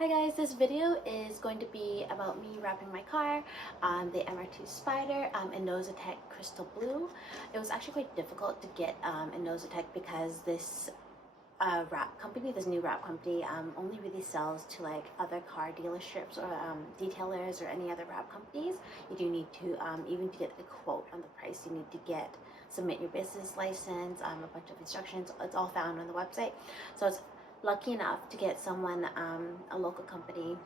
Hi guys, this video is going to be about me wrapping my car, the MR2 Spyder Inozetek Crystal Blue. It was actually quite difficult to get Inozetek because this wrap company, this new wrap company, only really sells to like other car dealerships or detailers or any other wrap companies. You do need to, even to get a quote on the price, you need to submit your business license, a bunch of instructions. It's all found on the website. So it's lucky enough to get someone, a local company.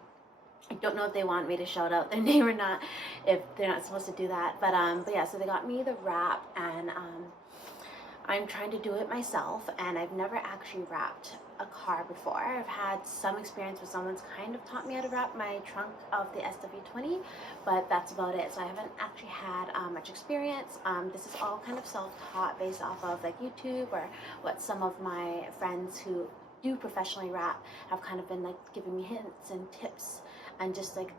I don't know if they want me to shout out their name or not, if they're not supposed to do that. But yeah, so they got me the wrap, and I'm trying to do it myself, and I've never actually wrapped a car before. I've had some experience where someone's kind of taught me how to wrap my trunk of the SW20, but that's about it. So I haven't actually had much experience. This is all kind of self-taught based off of like YouTube or what some of my friends who do professionally wrap have kind of been like giving me hints and tips and just like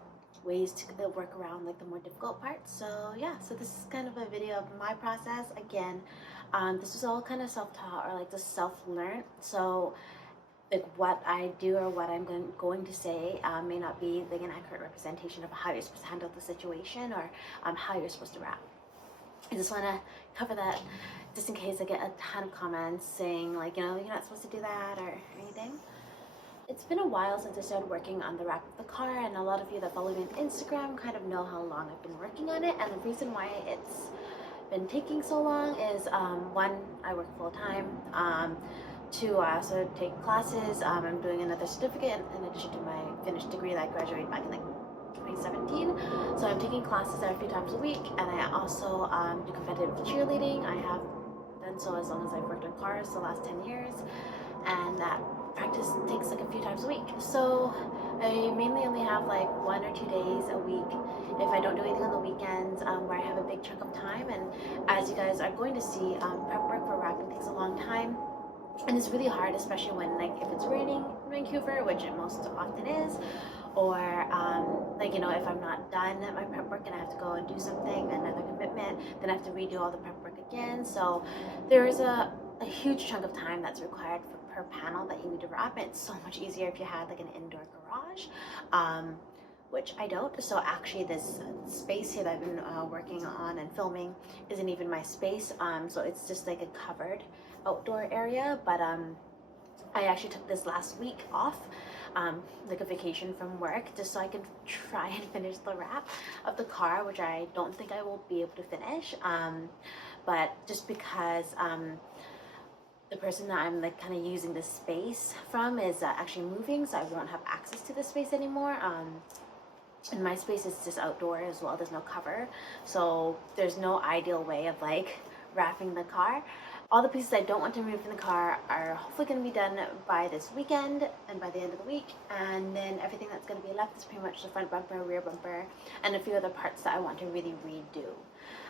ways to work around like the more difficult parts. So yeah, so this is kind of a video of my process. Again, this was all kind of self-taught or like just self-learned. So like what I do or what I'm going to say may not be like an accurate representation of how you're supposed to handle the situation or how you're supposed to wrap. I just want to cover that just in case I get a ton of comments saying like, you're not supposed to do that or anything. It's been a while since I started working on the wrap of the car, and a lot of you that follow me on Instagram kind of know how long I've been working on it. And the reason why it's been taking so long is one, I work full-time, two, I also take classes. I'm doing another certificate in addition to my finished degree that I graduated back in like 2017. So I'm taking classes there a few times a week, and I also do competitive cheerleading. I have done so as long as I've worked on cars the last 10 years, and that practice takes like a few times a week. So I mainly only have like 1 or 2 days a week if I don't do anything on the weekends, where I have a big chunk of time. And as you guys are going to see, prep work for wrapping takes a long time, and it's really hard, especially when like if it's raining in Vancouver, which it most often is, or like if I'm not done at my prep work and I have to go and do something, another commitment, then I have to redo all the prep work again. So there's a huge chunk of time that's required per panel that you need to wrap. It's so much easier if you had like an indoor garage, which I don't. So actually this space here that I've been working on and filming isn't even my space. So it's just like a covered outdoor area. But I actually took this last week off, like a vacation from work, just so I could try and finish the wrap of the car, which I don't think I will be able to finish. But just because the person that I'm like kind of using this space from is actually moving, so I won't have access to this space anymore. And my space is just outdoor as well. There's no cover, so there's no ideal way of like wrapping the car. All the pieces I don't want to remove from the car are hopefully going to be done by this weekend and by the end of the week, and then everything that's going to be left is pretty much the front bumper, rear bumper, and a few other parts that I want to really redo.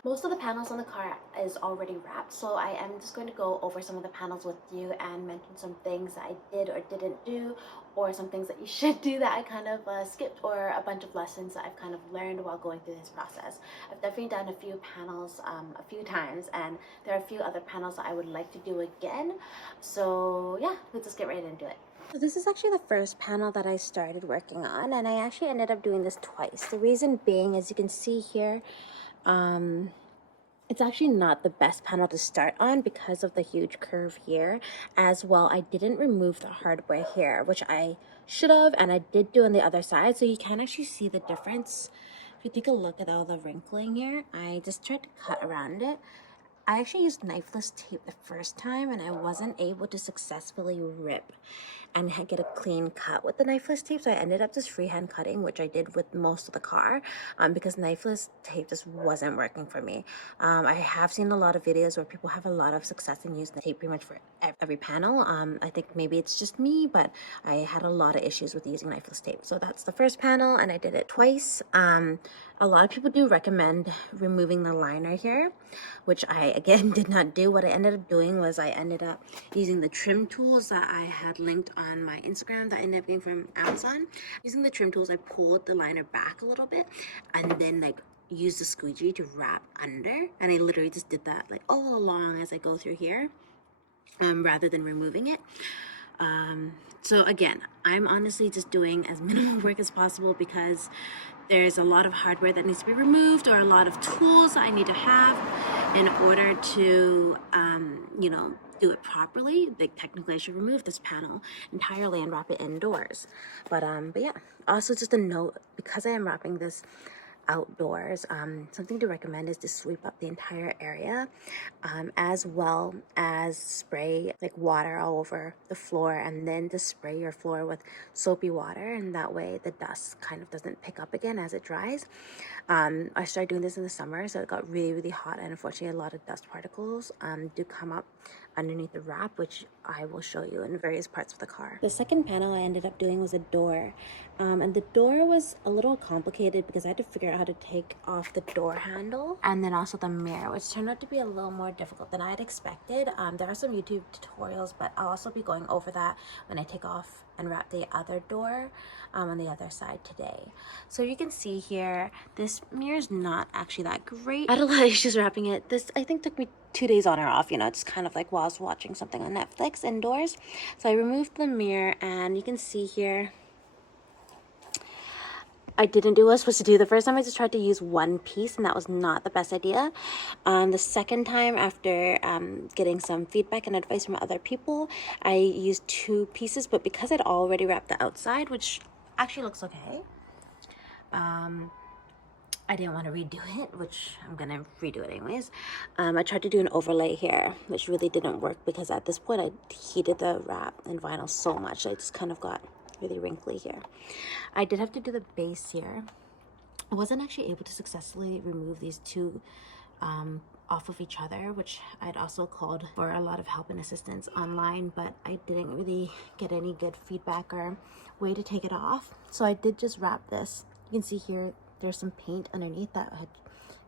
Most of the panels on the car is already wrapped, so I am just going to go over some of the panels with you and mention some things that I did or didn't do, or some things that you should do that I kind of skipped, or a bunch of lessons that I've kind of learned while going through this process. I've definitely done a few panels a few times, and there are a few other panels that I would like to do again. So yeah, let's just get right into it. So this is actually the first panel that I started working on, and I actually ended up doing this twice. The reason being, as you can see here, it's actually not the best panel to start on because of the huge curve here. As well, I didn't remove the hardware here, which I should have, and I did do on the other side, so you can actually see the difference. If you take a look at all the wrinkling here, I just tried to cut around it. I actually used knifeless tape the first time, and I wasn't able to successfully rip and get a clean cut with the knifeless tape, so I ended up just freehand cutting, which I did with most of the car, because knifeless tape just wasn't working for me. I have seen a lot of videos where people have a lot of success in using the tape pretty much for every panel. I think maybe it's just me, but I had a lot of issues with using knifeless tape. So that's the first panel, and I did it twice. A lot of people do recommend removing the liner here, which I again did not do. What I ended up doing was I ended up using the trim tools that I had linked on my Instagram that I ended up getting from Amazon. Using the trim tools, I pulled the liner back a little bit and then like used the squeegee to wrap under, and I literally just did that like all along as I go through here, rather than removing it. So again, I'm honestly just doing as minimal work as possible because there's a lot of hardware that needs to be removed or a lot of tools I need to have in order to, you know, do it properly. Like technically I should remove this panel entirely and wrap it indoors. But yeah, also just a note, because I am wrapping this outdoors, something to recommend is to sweep up the entire area, as well as spray like water all over the floor, and then to spray your floor with soapy water, and that way the dust kind of doesn't pick up again as it dries. I started doing this in the summer, so it got really hot, and unfortunately a lot of dust particles do come up underneath the wrap, which I will show you in various parts of the car. The second panel I ended up doing was a door, and the door was a little complicated because I had to figure out how to take off the door handle and then also the mirror, which turned out to be a little more difficult than I had expected. There are some YouTube tutorials, but I'll also be going over that when I take off and wrap the other door on the other side today. So you can see here, this mirror is not actually that great. I had a lot of issues wrapping it. This, I think, took me 2 days on or off, you know, it's kind of like while I was watching something on Netflix indoors. So I removed the mirror, and you can see here, I didn't do what I was supposed to do. The first time I just tried to use one piece, and that was not the best idea. The second time, after getting some feedback and advice from other people, I used 2 pieces, but because I'd already wrapped the outside, which actually looks okay, I didn't want to redo it, which I'm gonna redo it anyways. I tried to do an overlay here, which really didn't work because at this point I heated the wrap and vinyl so much I just kind of got really wrinkly here. I did have to do the base here. I wasn't actually able to successfully remove these 2 off of each other, which I'd also called for a lot of help and assistance online, but I didn't really get any good feedback or way to take it off. So I did just wrap this. You can see here there's some paint underneath that had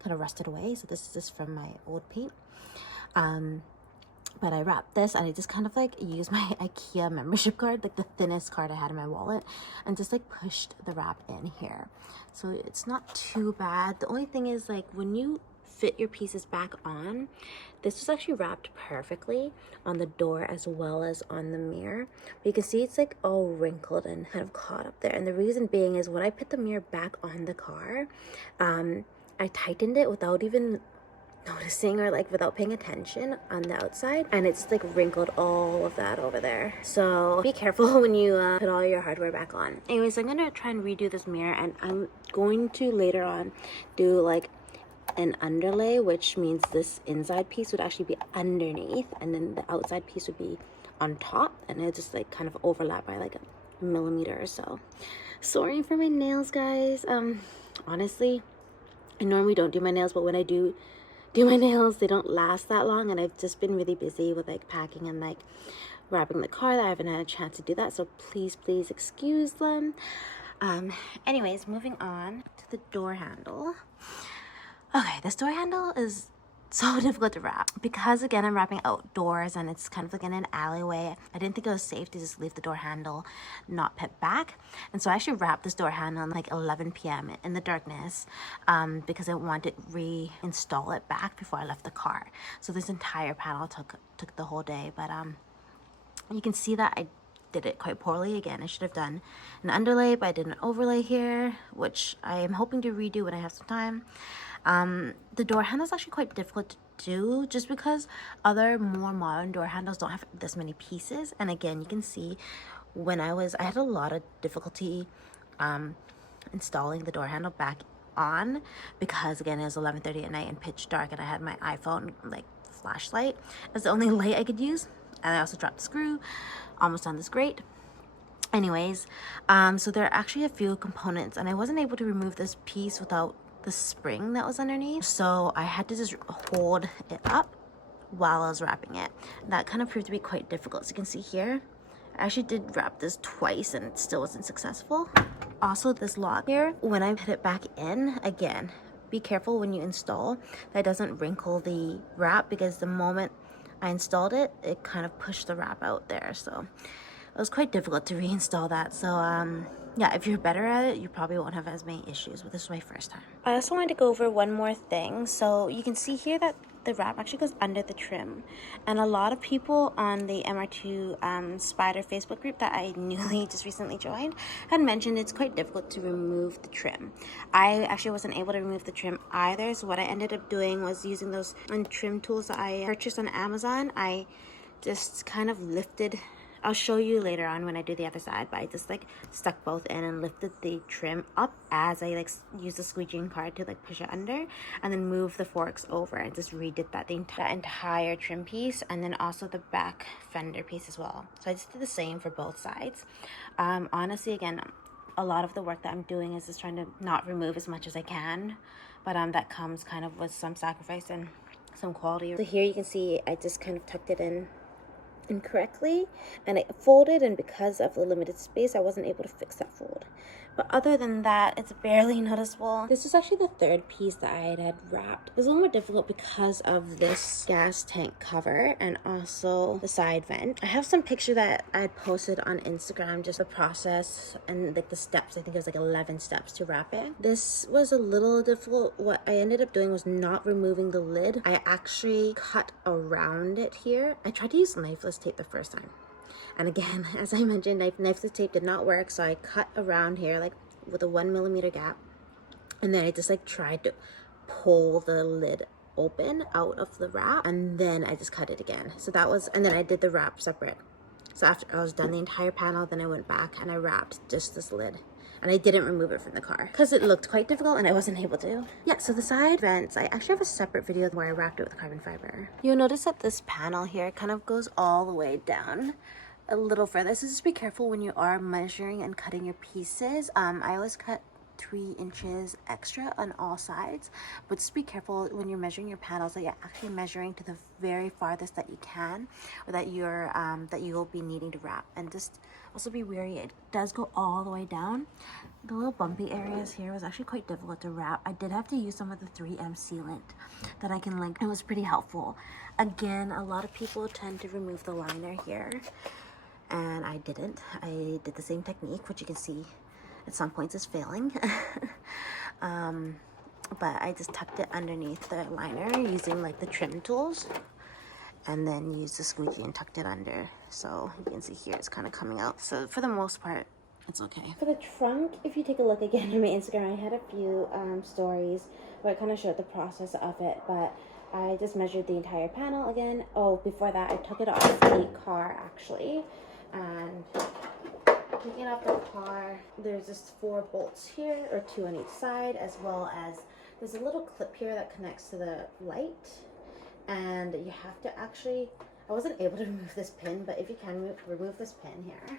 kind of rusted away, so this is just from my old paint. But I wrapped this, and I just kind of like used my IKEA membership card, like the thinnest card I had in my wallet, and just like pushed the wrap in here. So it's not too bad. The only thing is, like, when you fit your pieces back on, this was actually wrapped perfectly on the door as well as on the mirror, but you can see it's like all wrinkled and kind of caught up there. And the reason being is when I put the mirror back on the car, I tightened it without even noticing, or like without paying attention on the outside, and it's like wrinkled all of that over there. So be careful when you put all your hardware back on. Anyways, I'm gonna try and redo this mirror, and I'm going to later on do like an underlay, which means this inside piece would actually be underneath and then the outside piece would be on top, and it just like kind of overlap by like a millimeter or so. Sorry for my nails, guys. Honestly, I normally don't do my nails, but when I do my nails, they don't last that long, and I've just been really busy with like packing and like wrapping the car that I haven't had a chance to do that, so please excuse them. Anyways, moving on to the door handle. Okay, this door handle is so difficult to wrap because, again, I'm wrapping outdoors and it's kind of like in an alleyway. I didn't think it was safe to just leave the door handle not put back, and so I actually wrapped this door handle at like 11 p.m. in the darkness because I wanted to reinstall it back before I left the car. So this entire panel took the whole day, but you can see that I did it quite poorly. Again, I should have done an underlay, but I did an overlay here, which I am hoping to redo when I have some time. The door handle is actually quite difficult to do just because other more modern door handles don't have this many pieces. And again, you can see when I had a lot of difficulty installing the door handle back on because, again, it was 11:30 at night and pitch dark, and I had my iPhone like flashlight as the only light I could use, and I also dropped the screw almost on this grate. Anyways, so there are actually a few components, and I wasn't able to remove this piece without the spring that was underneath, so I had to just hold it up while I was wrapping it. That kind of proved to be quite difficult. So you can see here, I actually did wrap this twice and it still wasn't successful. Also, this lock here, when I put it back in, again, be careful when you install that it doesn't wrinkle the wrap, because the moment I installed it, it kind of pushed the wrap out there. So it was quite difficult to reinstall that. So yeah, if you're better at it, you probably won't have as many issues, but this is my first time. I also wanted to go over one more thing. So you can see here that the wrap actually goes under the trim, and a lot of people on the MR2 Spyder Facebook group that I newly just recently joined had mentioned it's quite difficult to remove the trim. I actually wasn't able to remove the trim either, so what I ended up doing was using those trim tools that I purchased on Amazon. I just kind of lifted, I'll show you later on when I do the other side, but I just like stuck both in and lifted the trim up as I like used the squeegeeing card to like push it under, and then move the forks over and just redid that entire trim piece, and then also the back fender piece as well. So I just did the same for both sides. Honestly, again, a lot of the work that I'm doing is just trying to not remove as much as I can, but that comes kind of with some sacrifice and some quality. So here you can see I just kind of tucked it in incorrectly and it folded, and because of the limited space I wasn't able to fix that fold, but other than that it's barely noticeable. This is actually the third piece that I had wrapped. It was a little more difficult because of this gas tank cover and also the side vent. I have some picture that I posted on Instagram, just the process and like the steps. I think it was like 11 steps to wrap it. This was a little difficult. What I ended up doing was not removing the lid. I actually cut around it here. I tried to use knifeless tape the first time, and again, as I mentioned, knifeless tape did not work, so I cut around here like with a 1mm gap, and then I just like tried to pull the lid open out of the wrap, and then I just cut it again. So that was, and then I did the wrap separate. So after I was done the entire panel, then I went back and I wrapped just this lid. And I didn't remove it from the car because it looked quite difficult and I wasn't able to. Yeah, so the side vents, I actually have a separate video where I wrapped it with carbon fiber. You'll notice that this panel here kind of goes all the way down a little further. So just be careful when you are measuring and cutting your pieces. I always cut 3 inches extra on all sides, but just be careful when you're measuring your panels that you're actually measuring to the very farthest that you can, or that you're that you will be needing to wrap. And just also be wary, it does go all the way down. The little bumpy areas here was actually quite difficult to wrap. I did have to use some of the 3M sealant that I can link. It was pretty helpful. Again, a lot of people tend to remove the liner here, and I didn't. I did the same technique, which you can see at some points is failing. But I just tucked it underneath the liner using like the trim tools, and then used the squeegee and tucked it under. So you can see here it's kind of coming out. So for the most part, it's okay. For the trunk, if you take a look again on my Instagram, I had a few stories where I kind of showed the process of it, but I just measured the entire panel again. Oh, before that, I took it off the car actually, and taking off the car, there's just 4 bolts here, or 2 on each side, as well as there's a little clip here that connects to the light, and you have to actually, I wasn't able to remove this pin, but if you can remove this pin here,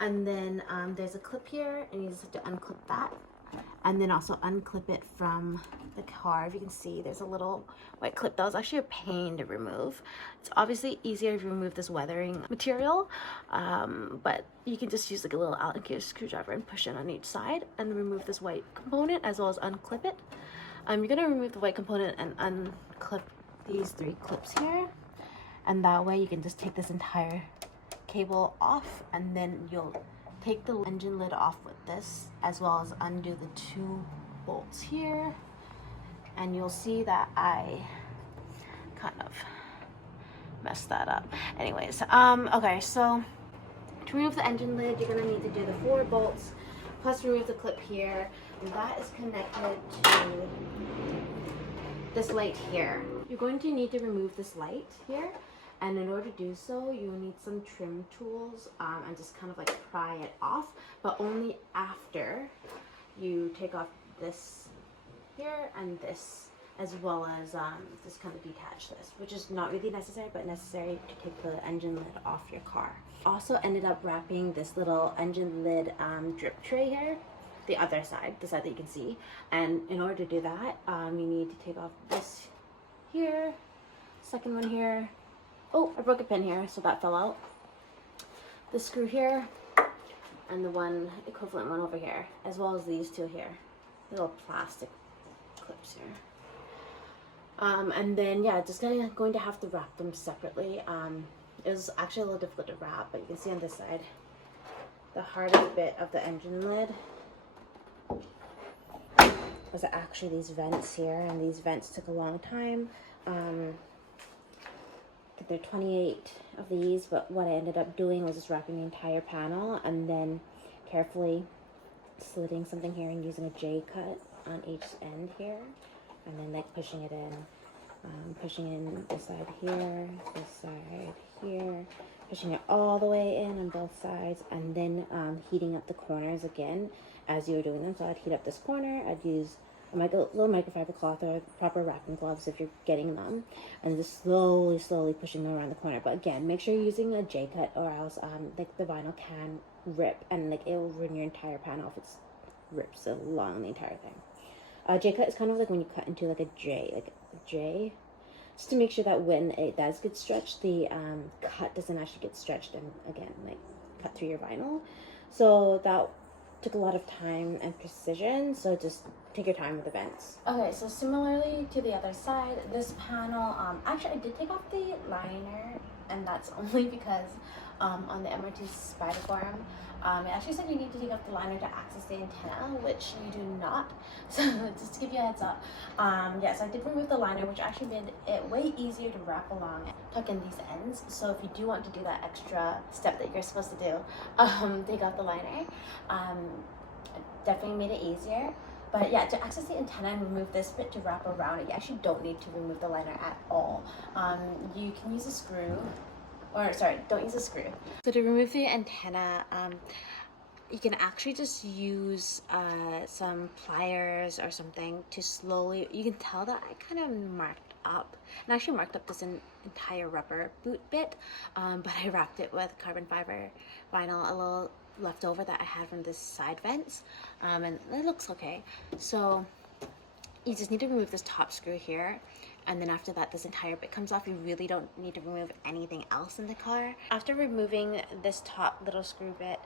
and then there's a clip here, and you just have to unclip that, and then also unclip it from the car. If you can see, there's a little white clip that was actually a pain to remove. It's obviously easier if you remove this weathering material, but you can just use like a little alligator screwdriver and push it on each side and remove this white component, as well as unclip it. You're gonna remove the white component and unclip these 3 clips here, and that way you can just take this entire cable off, and then you'll take the engine lid off with this, as well as undo the 2 bolts here, and you'll see that I kind of messed that up. Anyways, okay, so to remove the engine lid, you're gonna need to do the 4 bolts, plus remove the clip here, and that is connected to this light here. You're going to need to remove this light here, and in order to do so, you'll need some trim tools and just kind of like pry it off, but only after you take off this here and this, as well as just kind of detach this, which is not really necessary, but necessary to take the engine lid off your car. Also ended up wrapping this little engine lid drip tray here, the other side, the side that you can see, and in order to do that, you need to take off this here, second one here. Oh, I broke a pin here, so that fell out. The screw here, and the one equivalent one over here, as well as these 2 here, little plastic clips here. And then yeah, just going to have to wrap them separately. It was actually a little difficult to wrap, but you can see on this side, the hardest bit of the engine lid was actually these vents here, and these vents took a long time. There are 28 of these, but what I ended up doing was just wrapping the entire panel and then carefully slitting something here and using a J cut on each end here, and then like pushing it in, pushing in this side here, this side here, pushing it all the way in on both sides, and then heating up the corners again as you were doing them. So I'd heat up this corner, I'd use a little microfiber cloth or proper wrapping gloves if you're getting them, and just slowly pushing them around the corner. But again, make sure you're using a J cut, or else like the vinyl can rip and like it will ruin your entire panel if it's rips along the entire thing. J cut is kind of like when you cut into like a J, just to make sure that when it does get stretched, the cut doesn't actually get stretched and again like cut through your vinyl. So that took a lot of time and precision, so just take your time with the vents. Okay, so similarly to the other side, this panel, actually I did take off the liner, and that's only because on the MR2 Spyder forum, it actually said you need to take off the liner to access the antenna, which you do not. So just to give you a heads up, yes, I did remove the liner, which actually made it way easier to wrap along and tuck in these ends. So if you do want to do that extra step that you're supposed to do, take off the liner, definitely made it easier. But yeah, to access the antenna and remove this bit to wrap around it, you actually don't need to remove the liner at all. You can use a screw, or sorry, don't use a screw. So to remove the antenna, you can actually just use some pliers or something to slowly, you can tell that I kind of marked up, and I actually marked up this entire rubber boot bit, but I wrapped it with carbon fiber vinyl, a little leftover that I had from this side vents, and it looks okay. So you just need to remove this top screw here, and then after that this entire bit comes off. You really don't need to remove anything else in the car. After removing this top little screw bit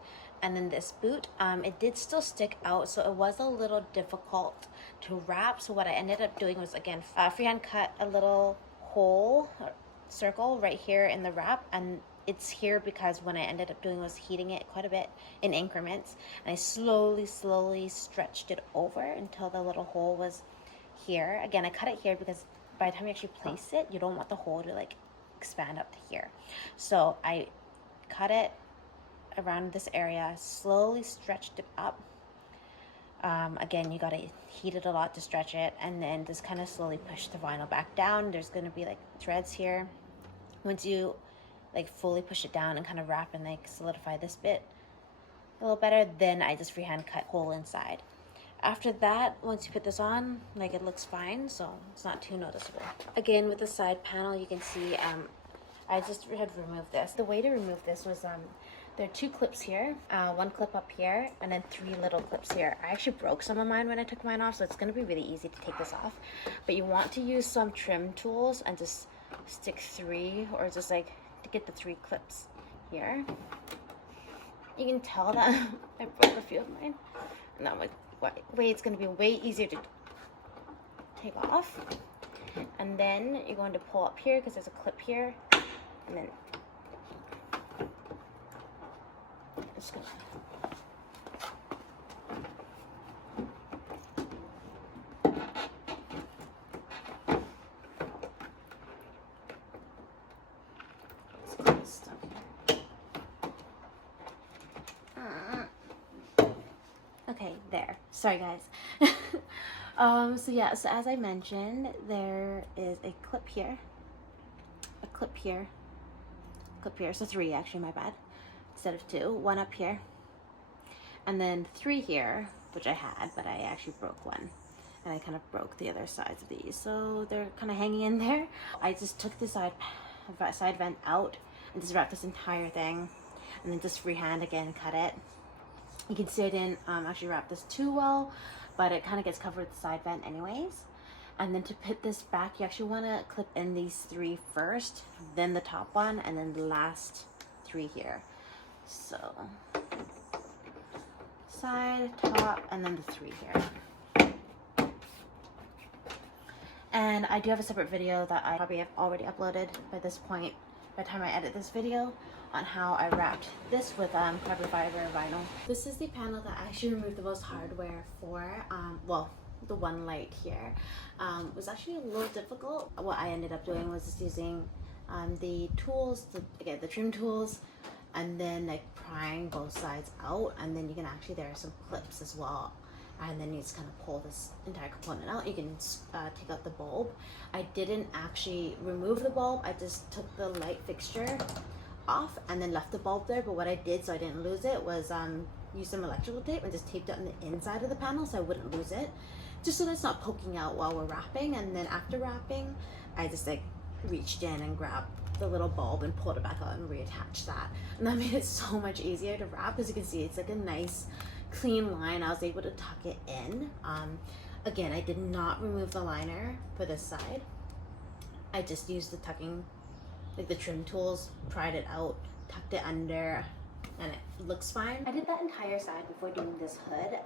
and then this boot, it did still stick out, so it was a little difficult to wrap. So what I ended up doing was, again, freehand cut a little hole or circle right here in the wrap, and it's here because when I ended up doing was heating it quite a bit in increments, and I slowly stretched it over until the little hole was here. Again, I cut it here because by the time you actually place it, you don't want the hole to like expand up to here. So I cut it around this area, slowly stretched it up. Again, you gotta heat it a lot to stretch it, and then just kind of slowly push the vinyl back down. There's gonna be like threads here. Once you like fully push it down and kind of wrap and like solidify this bit a little better, then I just freehand cut hole inside. After that, once you put this on, like, it looks fine, so it's not too noticeable. Again, with the side panel, you can see I just had removed this. The way to remove this was there are two clips here, one clip up here, and then three little clips here. I actually broke some of mine when I took mine off, so it's going to be really easy to take this off. But you want to use some trim tools and just stick three, or just like to get the three clips here. You can tell that I broke a few of mine, and that way it's going to be way easier to take off. And then you're going to pull up here because there's a clip here, and then just gonna okay, there. Sorry, guys. So yeah, so as I mentioned, there is a clip here, a clip here, clip here. So three, actually, my bad. Instead of two, one up here, and then three here, which I had, but I actually broke one, and I kind of broke the other sides of these, so they're kind of hanging in there. I just took the side vent out and just wrapped this entire thing, and then just freehand again cut it. You can see I didn't actually wrap this too well, but it kind of gets covered with the side vent anyways. And then to put this back, you actually want to clip in these three first, then the top one, and then the last three here. So side, top, and then the three here. And I do have a separate video that I probably have already uploaded by this point, by the time I edit this video, on how I wrapped this with carbon fiber vinyl. This is the panel that I actually removed the most hardware for. Well, the one light here was actually a little difficult. What I ended up doing was just using the tools, again the trim tools, and then like prying both sides out, and then you can actually, there are some clips as well, and then you just kind of pull this entire component out. You can take out the bulb. I didn't actually remove the bulb, I just took the light fixture off and then left the bulb there. But what I did so I didn't lose it was use some electrical tape and just taped it on the inside of the panel so I wouldn't lose it, just so that it's not poking out while we're wrapping. And then after wrapping, I just like reached in and grabbed the little bulb and pulled it back out and reattached that, and that made it so much easier to wrap. As you can see, it's like a nice clean line. I was able to tuck it in. Again, I did not remove the liner for this side. I just used the tucking, like the trim tools, pried it out, tucked it under, and it looks fine. I did that entire side before doing this hood,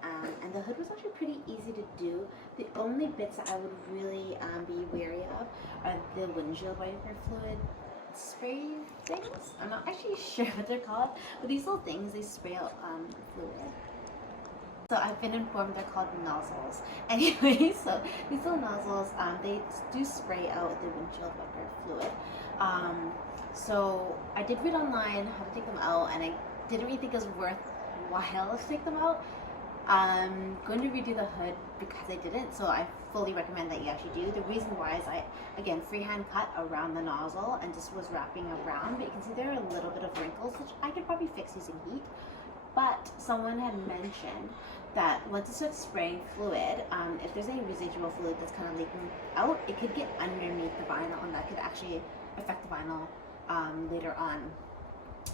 and the hood was actually pretty easy to do. The only bits that I would really be wary of are the windshield wiper fluid spray things. I'm not actually sure what they're called, but these little things, they spray out fluid. So I've been informed they're called nozzles. Anyway, so these little nozzles, they do spray out the windshield wiper fluid. So I did read online how to take them out, and I didn't really think it was worthwhile to take them out. I'm going to redo the hood because I didn't, so I fully recommend that you actually do. The reason why is I, again, freehand cut around the nozzle and just was wrapping around, but you can see there are a little bit of wrinkles, which I could probably fix using heat. But someone had mentioned that once it starts spraying fluid, if there's any residual fluid that's kind of leaking out, it could get underneath the vinyl, and that could actually affect the vinyl later on.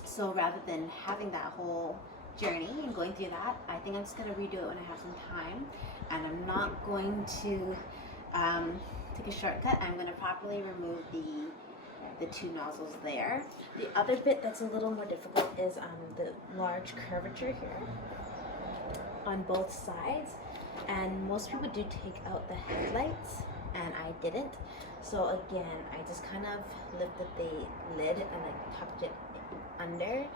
So rather than having that whole journey and going through that, I think I'm just going to redo it when I have some time, and I'm not going to take a shortcut. I'm going to properly remove the two nozzles there. The other bit that's a little more difficult is the large curvature here on both sides, and most people do take out the headlights, and I didn't. So again, I just kind of lifted the lid and like tucked it under.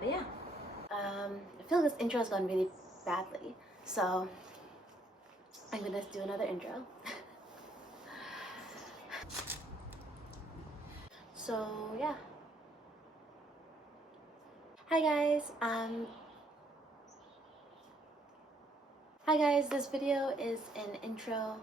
But yeah, I feel this intro has gone really badly, so I'm gonna do another intro. So yeah. Hi guys, this video is an intro